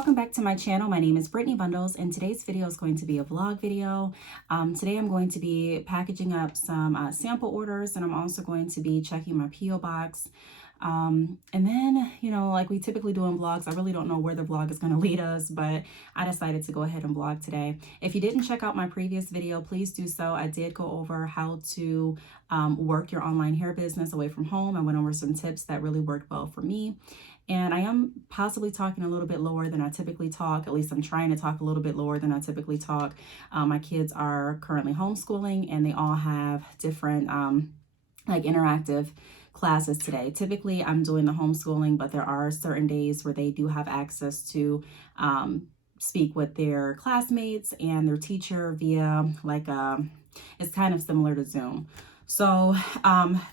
welcome back to my channel. My name is Brittney Bundles, and today's video is going to be a vlog video. Today I'm going to be packaging up some sample orders, and I'm also going to be checking my P.O. box. And then, like we typically do in vlogs, I really don't know where the vlog is going to lead us, but I decided to go ahead and vlog today. If you didn't check out my previous video, please do so. I did go over how to work your online hair business away from home. I went over some tips that really worked well for me. And I am possibly talking a little bit lower than I typically talk. At least I'm trying to talk a little bit lower than I typically talk. My kids are currently homeschooling, and they all have different like interactive classes today. Typically, I'm doing the homeschooling, but there are certain days where they do have access to speak with their classmates and their teacher via it's kind of similar to Zoom. So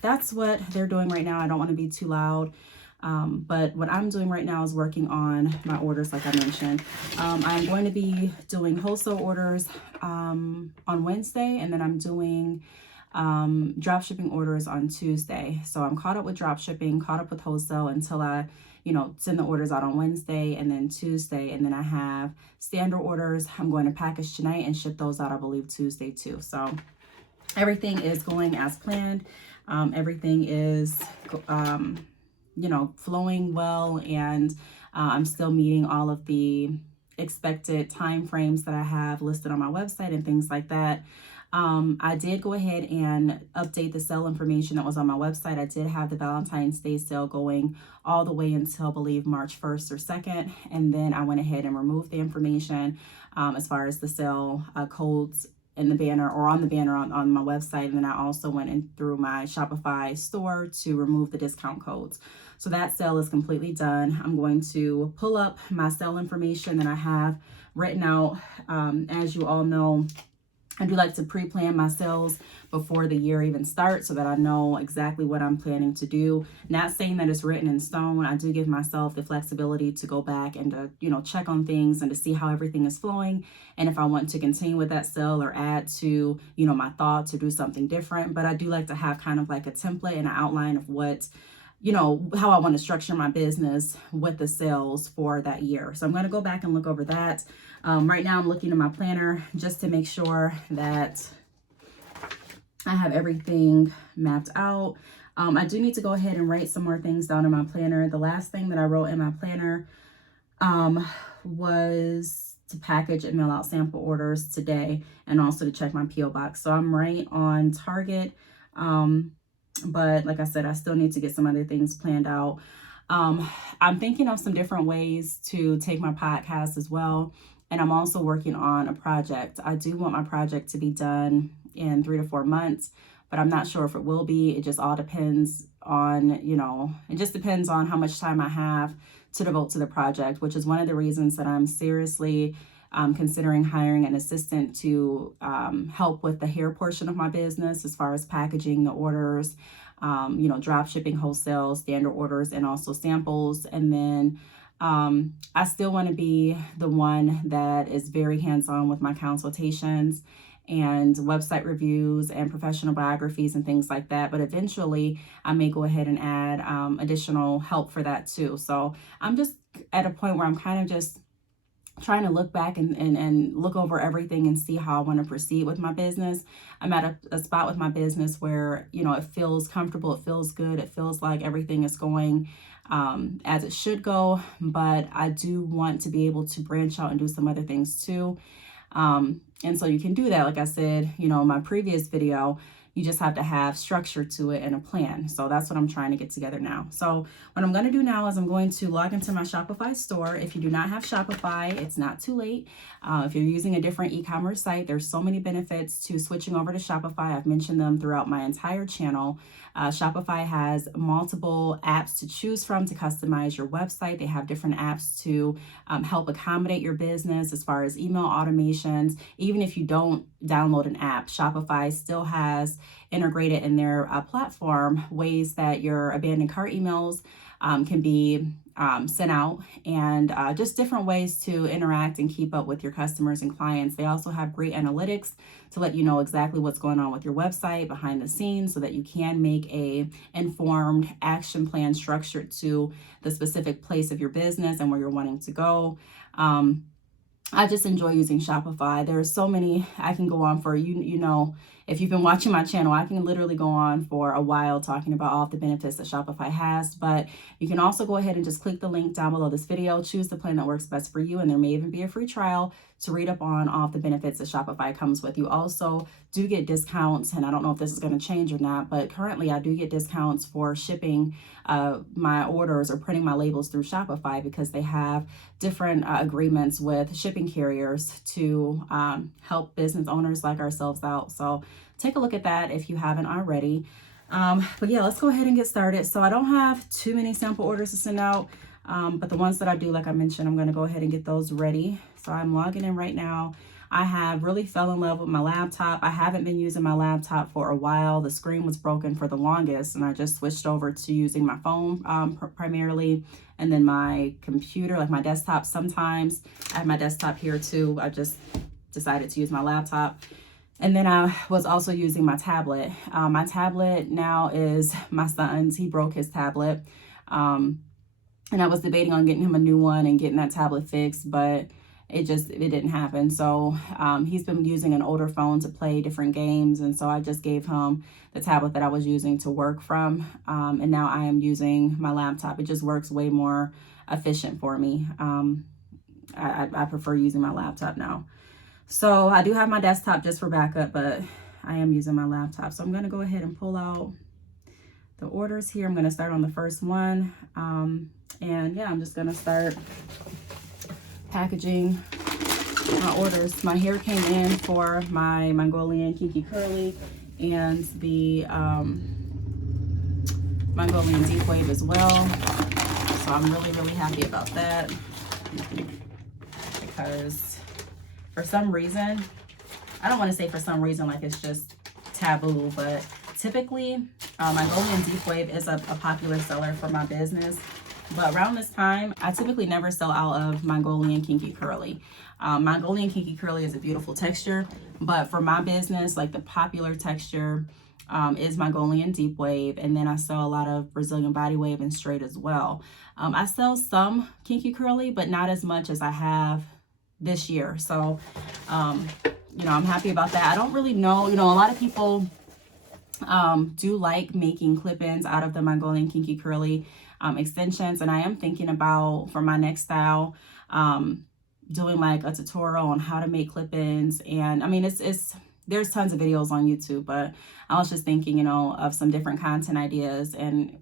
that's what they're doing right now. I don't want to be too loud. But what I'm doing right now is working on my orders, like I mentioned. I'm going to be doing wholesale orders on Wednesday, and then I'm doing drop shipping orders on Tuesday. So I'm caught up with drop shipping, caught up with wholesale until I send the orders out on Wednesday and then Tuesday. And then I have standard orders I'm going to package tonight and ship those out, I believe, Tuesday too. So everything is going as planned. Everything is flowing well, and I'm still meeting all of the expected time frames that I have listed on my website and things like that. I did go ahead and update the sale information that was on my website. I did have the Valentine's Day sale going all the way until, I believe, March 1st or 2nd. And then I went ahead and removed the information as far as the sale codes in the banner or on the banner on my website. And then I also went in through my Shopify store to remove the discount codes. So that sale is completely done. I'm going to pull up my sale information that I have written out. As you all know, I do like to pre-plan my sales before the year even starts so that I know exactly what I'm planning to do. Not saying that it's written in stone. I do give myself the flexibility to go back and to, check on things and to see how everything is flowing. And if I want to continue with that sale or add to, my thoughts or do something different. But I do like to have kind of like a template and an outline of what, how I want to structure my business with the sales for that year. So I'm going to go back and look over that. Right now I'm looking at my planner just to make sure that I have everything mapped out. I do need to go ahead and write some more things down in my planner. The last thing that I wrote in my planner was to package and mail out sample orders today, and also to check my P.O. box. So I'm right on target. But like I said, I still need to get some other things planned out. I'm thinking of some different ways to take my podcast as well. And I'm also working on a project. I do want my project to be done in 3 to 4 months, but I'm not sure if it will be. It just all depends on, it just depends on how much time I have to devote to the project, which is one of the reasons that I'm seriously considering hiring an assistant to help with the hair portion of my business, as far as packaging the orders, drop shipping, wholesale, standard orders, and also samples. And then I still want to be the one that is very hands-on with my consultations and website reviews and professional biographies and things like that. But eventually I may go ahead and add additional help for that too. So I'm just at a point where I'm kind of just trying to look back and look over everything and see how I want to proceed with my business. I'm at a spot with my business where, it feels comfortable, it feels good, it feels like everything is going as it should go, but I do want to be able to branch out and do some other things too. And so you can do that. Like I said, in my previous video, you just have to have structure to it and a plan. So that's what I'm trying to get together now. So what I'm going to do now is I'm going to log into my Shopify store. If you do not have Shopify, it's not too late. If you're using a different e-commerce site, there's so many benefits to switching over to Shopify. I've mentioned them throughout my entire channel. Shopify has multiple apps to choose from to customize your website. They have different apps to help accommodate your business as far as email automations. Even if you don't download an app, Shopify still has integrated in their platform ways that your abandoned cart emails can be sent out, and just different ways to interact and keep up with your customers and clients. They also have great analytics to let you know exactly what's going on with your website behind the scenes, so that you can make a informed action plan structured to the specific place of your business and where you're wanting to go. I just enjoy using Shopify. There are so many I can go on for. You know, if you've been watching my channel, I can literally go on for a while talking about all of the benefits that Shopify has. But you can also go ahead and just click the link down below this video, choose the plan that works best for you, and there may even be a free trial to read up on all of the benefits that Shopify comes with. You also do get discounts, and I don't know if this is going to change or not, but currently I do get discounts for shipping my orders or printing my labels through Shopify, because they have different agreements with shipping carriers to help business owners like ourselves out. So take a look at that if you haven't already. But yeah, let's go ahead and get started. So I don't have too many sample orders to send out, but the ones that I do, like I mentioned, I'm going to go ahead and get those ready. So I'm logging in right now. I have really fell in love with my laptop. I haven't been using my laptop for a while. The screen was broken for the longest, and I just switched over to using my phone primarily, and then my computer, like my desktop sometimes. I have my desktop here too. I just decided to use my laptop. And then I was also using my tablet. My tablet now is my son's. He broke his tablet. And I was debating on getting him a new one and getting that tablet fixed, but it didn't happen. So he's been using an older phone to play different games, and so I just gave him the tablet that I was using to work from, and now I am using my laptop. It just works way more efficient for me. I prefer using my laptop now. So I do have my desktop just for backup, but I am using my laptop. So I'm going to go ahead and pull out the orders here. I'm going to start on the first one, and yeah, I'm just going to start packaging my orders. My hair came in for my Mongolian Kinky Curly and the Mongolian Deep Wave as well. So I'm really happy about that, because for some reason, I don't want to say for some reason like it's just taboo, but typically Mongolian Deep Wave is a popular seller for my business. But around this time, I typically never sell out of Mongolian Kinky Curly. Mongolian Kinky Curly is a beautiful texture, but for my business, like the popular texture is Mongolian Deep Wave, and then I sell a lot of Brazilian Body Wave and straight as well. I sell some Kinky Curly, but not as much as I have this year. So, you know, I'm happy about that. I don't really know, you know, a lot of people do like making clip-ins out of the Mongolian Kinky Curly extensions, and I am thinking about, for my next style, doing like a tutorial on how to make clip-ins. And I mean, there's tons of videos on YouTube, but I was just thinking, you know, of some different content ideas, and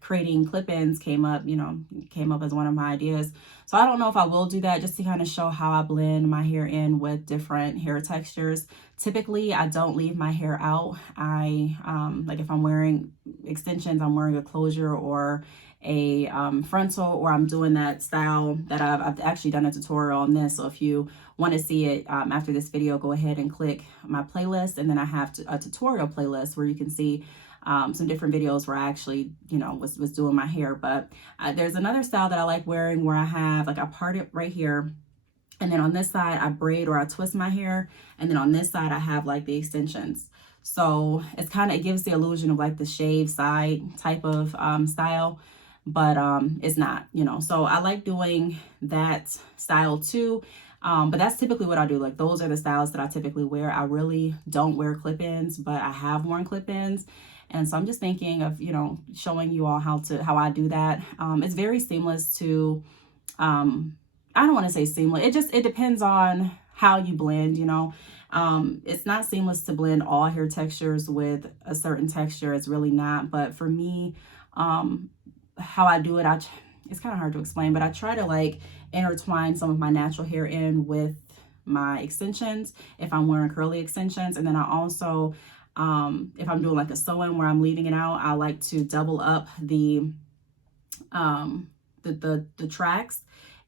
creating clip-ins came up as one of my ideas. So I don't know if I will do that, just to kind of show how I blend my hair in with different hair textures. Typically, I don't leave my hair out. I like if I'm wearing extensions, I'm wearing a closure or a frontal, or I'm doing that style that I've actually done a tutorial on this. So if you want to see it after this video, go ahead and click my playlist, and then I have a tutorial playlist where you can see some different videos where I actually, you know, was doing my hair. But there's another style that I like wearing where I have, like, I part it right here, and then on this side I braid or I twist my hair, and then on this side I have like the extensions. So it's kind of, it gives the illusion of like the shaved side type of style, but it's not, you know. So I like doing that style too. But that's typically what I do. Like, those are the styles that I typically wear. I really don't wear clip-ins, but I have worn clip-ins. And so I'm just thinking of, you know, showing you all how I do that. It's very seamless to, I don't want to say seamless. It depends on how you blend, you know. It's not seamless to blend all hair textures with a certain texture. It's really not. But for me, how I do it, it's kind of hard to explain, but I try to like intertwine some of my natural hair in with my extensions if I'm wearing curly extensions. And then I also, if I'm doing like a sew-in where I'm leaving it out, I like to double up the tracks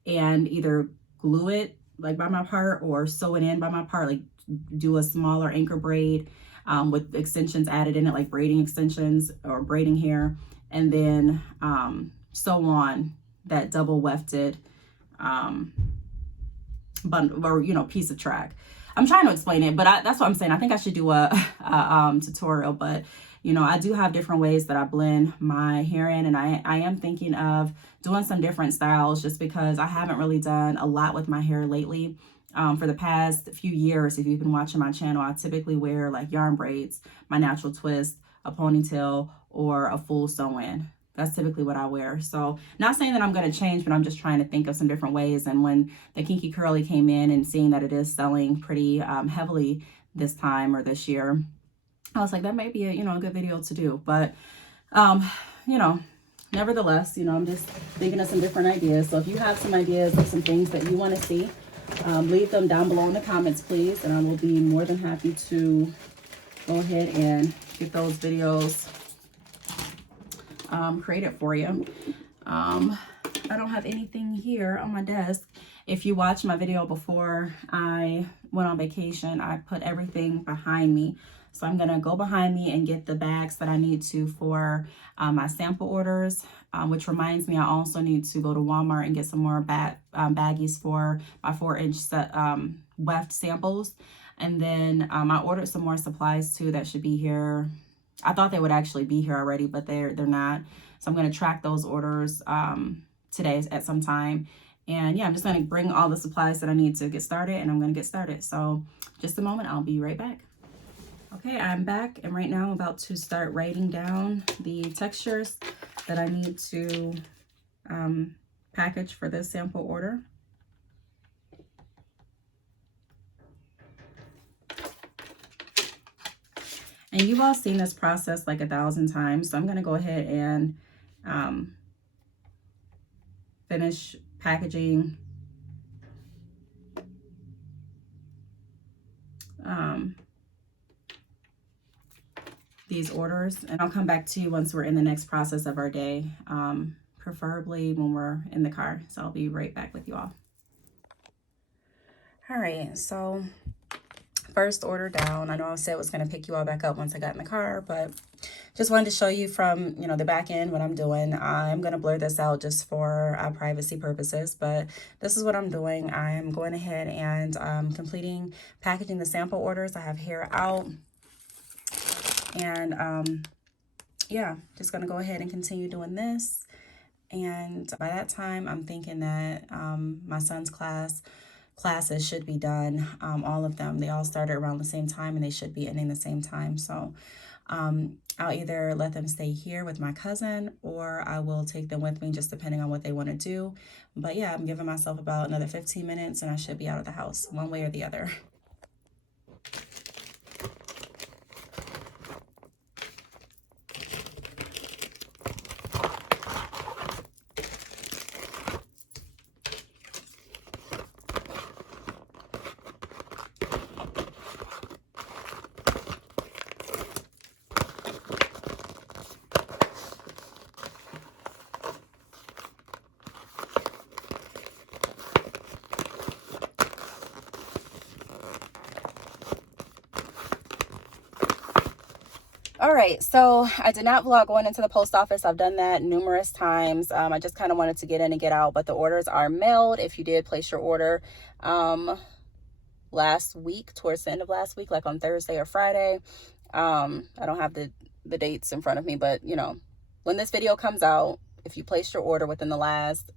and either glue it like by my part or sew it in by my part, like do a smaller anchor braid with extensions added in it, like braiding extensions or braiding hair, and then sew on that double wefted bundle, or piece of track. I'm trying to explain it, but that's what I'm saying. I think I should do a tutorial, but I do have different ways that I blend my hair in, and I am thinking of doing some different styles, just because I haven't really done a lot with my hair lately. For the past few years, if you've been watching my channel, I typically wear like yarn braids, my natural twist, a ponytail, or a full sew-in. That's typically what I wear. So not saying that I'm going to change, but I'm just trying to think of some different ways. And when the Kinky Curly came in, and seeing that it is selling pretty heavily this time or this year, I was like, that might be a good video to do. But nevertheless, I'm just thinking of some different ideas. So if you have some ideas of some things that you want to see, leave them down below in the comments, please, and I will be more than happy to go ahead and get those videos created for you. I don't have anything here on my desk. If you watched my video before I went on vacation, I put everything behind me. So I'm gonna go behind me and get the bags that I need to for my sample orders, which reminds me, I also need to go to Walmart and get some more baggies for my 4-inch weft samples. And then I ordered some more supplies too that should be here. I thought they would actually be here already, but they're not. So I'm gonna track those orders today at some time. And yeah, I'm just gonna bring all the supplies that I need to get started, and I'm gonna get started. So just a moment, I'll be right back. Okay, I'm back, and right now I'm about to start writing down the textures that I need to package for this sample order. And you've all seen this process like 1,000 times, so I'm gonna go ahead and finish packaging these orders, and I'll come back to you once we're in the next process of our day, preferably when we're in the car. So I'll be right back with you all. All right, so first order down. I know I said I was going to pick you all back up once I got in the car, but just wanted to show you from the back end what I'm doing. I'm going to blur this out just for privacy purposes, but this is what I'm doing. I'm going ahead and completing packaging the sample orders. I have hair out. And yeah, just gonna go ahead and continue doing this. And by that time, I'm thinking that my son's classes should be done. All of them, they all started around the same time, and they should be ending the same time. So I'll either let them stay here with my cousin, or I will take them with me, just depending on what they want to do. But yeah, I'm giving myself about another 15 minutes, and I should be out of the house one way or the other. All right, so I did not vlog going into the post office. I've done that numerous times. I just kind of wanted to get in and get out, but the orders are mailed. If you did place your order last week, towards the end of last week, like on Thursday or Friday, I don't have the dates in front of me, but when this video comes out, if you placed your order within the last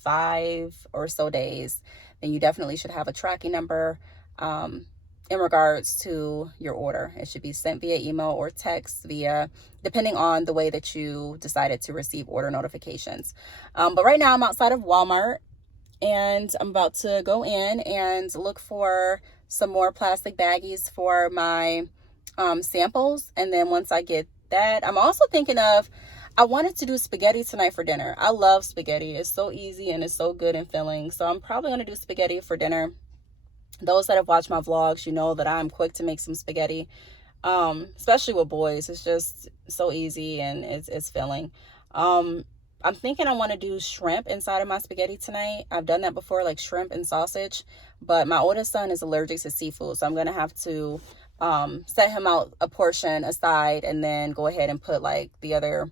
5 or so days, then you definitely should have a tracking number in regards to your order. It should be sent via email or text depending on the way that you decided to receive order notifications. But right now I'm outside of Walmart, and I'm about to go in and look for some more plastic baggies for my samples. And then once I get that, I'm also thinking of, I wanted to do spaghetti tonight for dinner. I love spaghetti. It's so easy and it's so good and filling. So I'm probably going to do spaghetti for dinner. Those that have watched my vlogs, you know that I'm quick to make some spaghetti, especially with boys. It's just so easy and it's filling. I'm thinking I want to do shrimp inside of my spaghetti tonight. I've done that before, like shrimp and sausage, but my oldest son is allergic to seafood, so I'm going to have to set him out a portion aside and then go ahead and put like the other,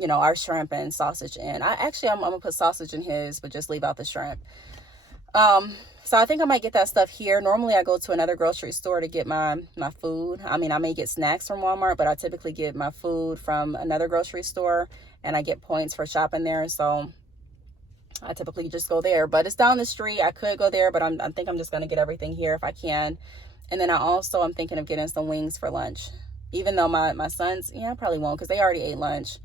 you know, our shrimp and sausage in. I'm gonna put sausage in his, but just leave out the shrimp. So I think I might get that stuff here. Normally I go to another grocery store to get my food. I mean, I may get snacks from Walmart, but I typically get my food from another grocery store, and I get points for shopping there. So I typically just go there, but it's down the street. I could go there, but I think I'm just going to get everything here if I can. And then I'm thinking of getting some wings for lunch, even though my sons, I probably won't, because they already ate lunch.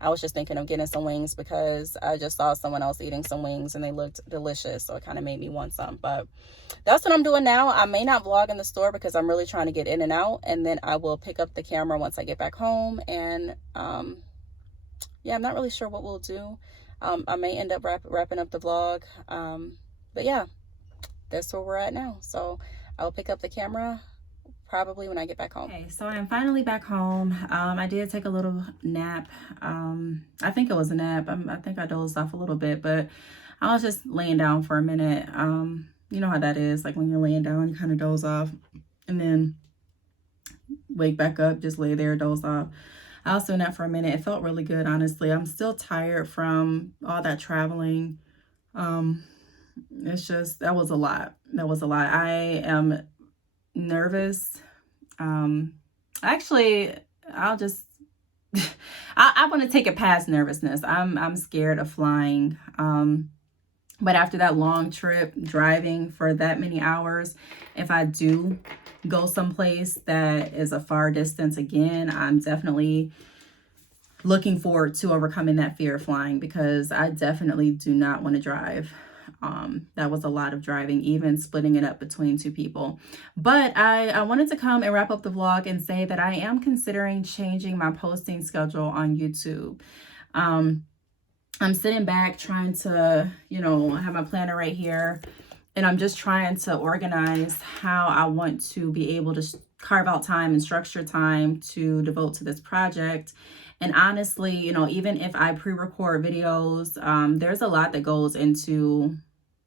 I was just thinking of getting some wings because I just saw someone else eating some wings and they looked delicious. So it kind of made me want some, but that's what I'm doing now. I may not vlog in the store because I'm really trying to get in and out. And then I will pick up the camera once I get back home. And yeah, I'm not really sure what we'll do. I may end up wrapping up the vlog. But yeah, that's where we're at now. So I'll pick up the camera probably when I get back home. Okay, so I'm finally back home. I did take a little nap. I think it was a nap. I think I dozed off a little bit, but I was just laying down for a minute. You know how that is, like when you're laying down, you kind of doze off and then wake back up, just lay there, doze off. I was doing that for a minute. It felt really good, honestly. I'm still tired from all that traveling. It's just, that was a lot. I am nervous. Actually, I'll just I want to take it past nervousness. I'm scared of flying. But after that long trip, driving for that many hours, if I do go someplace that is a far distance again, I'm definitely looking forward to overcoming that fear of flying, because I definitely do not want to drive. That was a lot of driving, even splitting it up between two people. But I wanted to come and wrap up the vlog and say that I am considering changing my posting schedule on YouTube. I'm sitting back trying to, have my planner right here, and I'm just trying to organize how I want to be able to carve out time and structure time to devote to this project. And honestly, even if I pre-record videos, there's a lot that goes into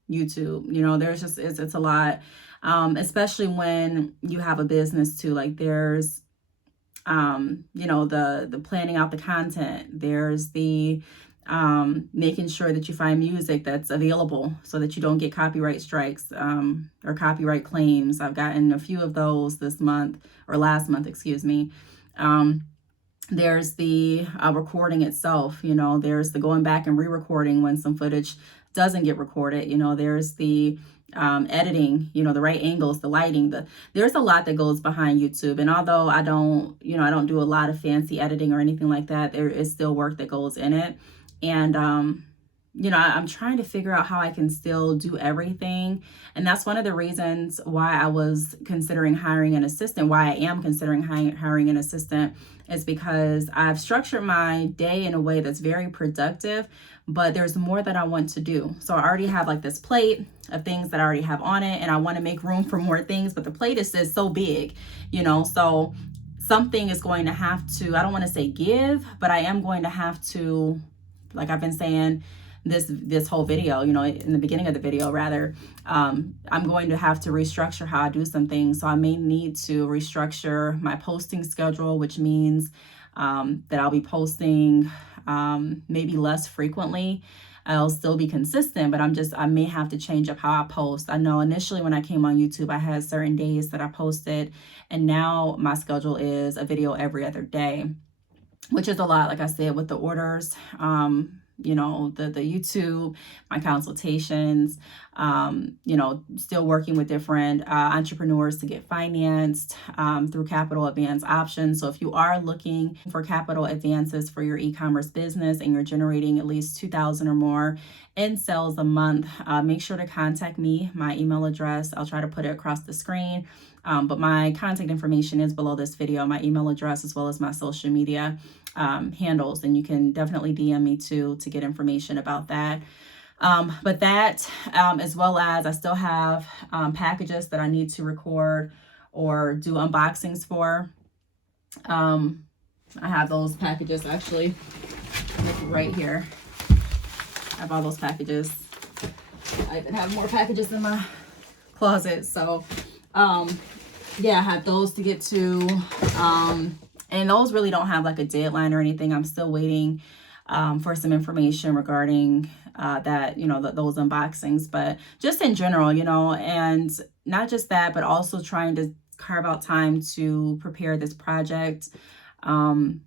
YouTube. There's just, it's a lot, especially when you have a business too. Like there's, the planning out the content. There's the making sure that you find music that's available so that you don't get copyright strikes or copyright claims. I've gotten a few of those this month, or last month, excuse me. There's the recording itself, there's the going back and re-recording when some footage doesn't get recorded. There's the editing, the right angles, the lighting, there's a lot that goes behind YouTube. And although I don't do a lot of fancy editing or anything like that, there is still work that goes in it. And, I'm trying to figure out how I can still do everything. And that's one of the reasons why I was considering hiring an assistant, why I am considering hiring an assistant, is because I've structured my day in a way that's very productive, but there's more that I want to do. So I already have like this plate of things that I already have on it, and I want to make room for more things, but the plate is just so big, so something is going to have to, I don't want to say give, but I am going to have to, like I've been saying this whole video, in the beginning of the video rather, I'm going to have to restructure how I do some things. So I may need to restructure my posting schedule, which means that I'll be posting maybe less frequently. I'll still be consistent, but I may have to change up how I post. I know initially when I came on YouTube, I had certain days that I posted, and now my schedule is a video every other day, which is a lot, like I said, with the orders, the YouTube, my consultations, still working with different entrepreneurs to get financed through capital advance options. So if you are looking for capital advances for your e-commerce business and you're generating at least 2,000 or more in sales a month, make sure to contact me. My email address, I'll try to put it across the screen. But my contact information is below this video, my email address, as well as my social media handles. And you can definitely DM me too to get information about that. But that, as well as I still have packages that I need to record or do unboxings for. I have those packages actually right here. I have all those packages. I even have more packages in my closet. So yeah, I have those to get to, and those really don't have like a deadline or anything. I'm still waiting for some information regarding that, you know, those unboxings, but just in general, you know, and not just that, but also trying to carve out time to prepare this project. Um,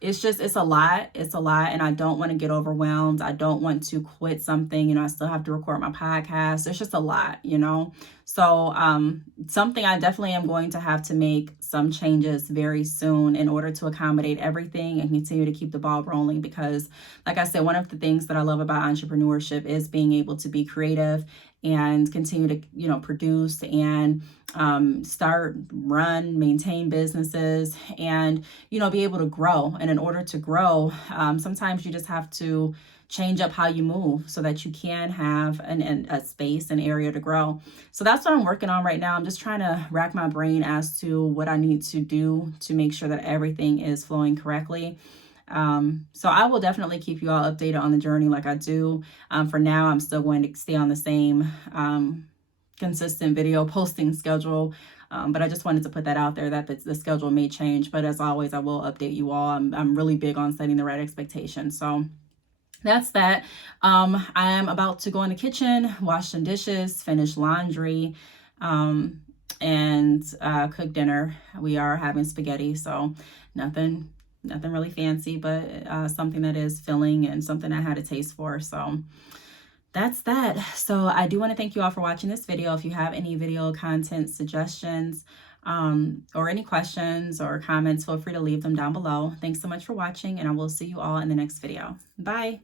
it's a lot. It's a lot. And I don't want to get overwhelmed. I don't want to quit something. You know, I still have to record my podcast. It's just a lot, you know. So something I definitely am going to have to make some changes very soon in order to accommodate everything and continue to keep the ball rolling. Because like I said, one of the things that I love about entrepreneurship is being able to be creative and continue to, you know, produce and start, run, maintain businesses, and, you know, be able to grow. And in order to grow, sometimes you just have to change up how you move so that you can have a space, an area to grow. So that's what I'm working on right now. I'm just trying to rack my brain as to what I need to do to make sure that everything is flowing correctly. So I will definitely keep you all updated on the journey like I do. For now, I'm still going to stay on the same consistent video posting schedule. But I just wanted to put that out there that the schedule may change. But as always, I will update you all. I'm really big on setting the right expectations. So that's that. I am about to go in the kitchen, wash some dishes, finish laundry, and cook dinner. We are having spaghetti, so nothing really fancy, but something that is filling and something I had a taste for. So that's that. So I do want to thank you all for watching this video. If you have any video content suggestions or any questions or comments, feel free to leave them down below. Thanks so much for watching, and I will see you all in the next video. Bye.